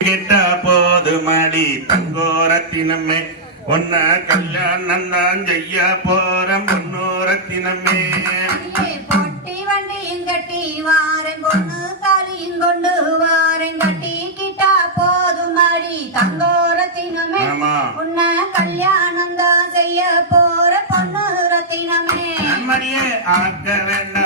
கிட்ட போது மாடி தங்கோரத்தினமே. ஒன்ன கல்யாணம் தான் செய்ய போறம் பொன்னோரத்தினமே. பொட்டி வண்டியும் கட்டி வாரன் பொண்ணு தாலியும் கொண்டு வாரன். கட்டி கிட்டா போது மாடி தங்கோரத்தினமே உன்ன கல்யாணம் தான் செய்ய போற பொன்னோரத்தினமே. நம்மடியே ஆக்க வேண்டாம்.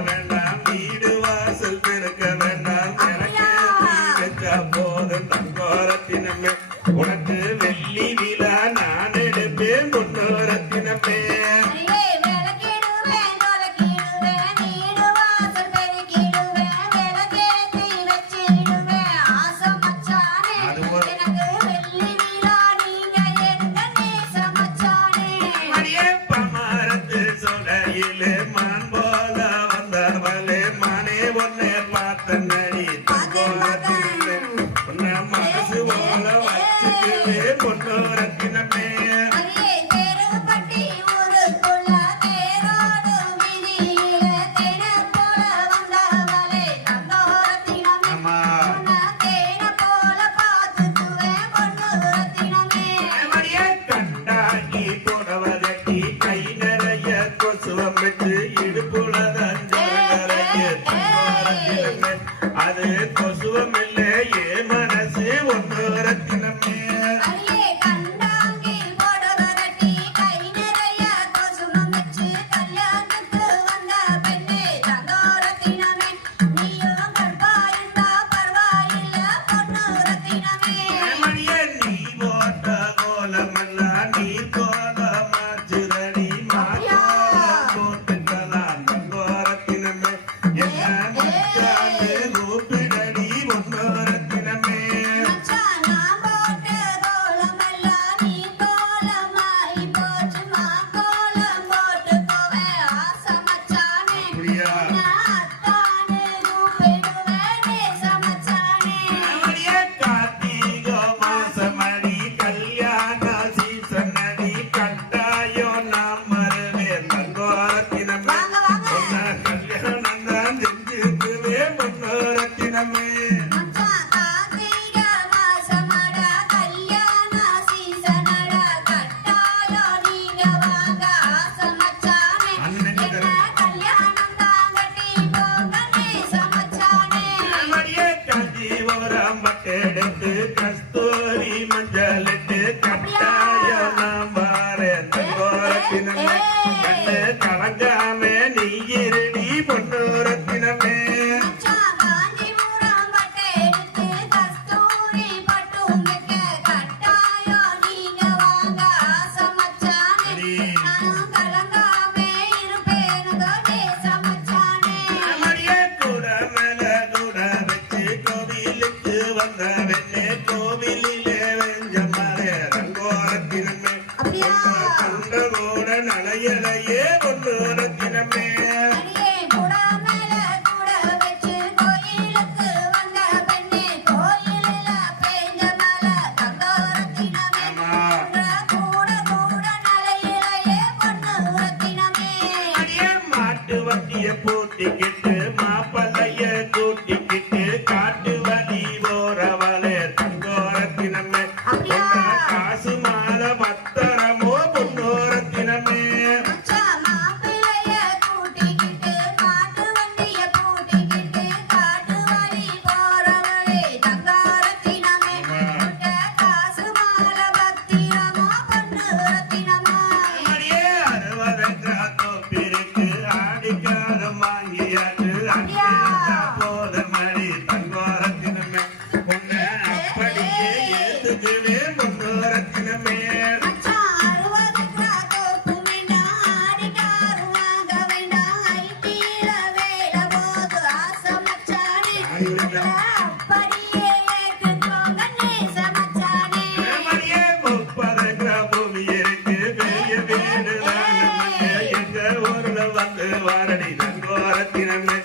உலகத்தினமே கண்ணு கலங்காம நீ இருடி பொண்ணு ரத்தினமே வந்த வெள்ளே கோவிலிலே வெஞ்சம் மறை ரங்கோரத்தினமே அப்படியா? இலையே ஒன்று ரத்தினமே போட்டி கடிதம் கோரத்தினமே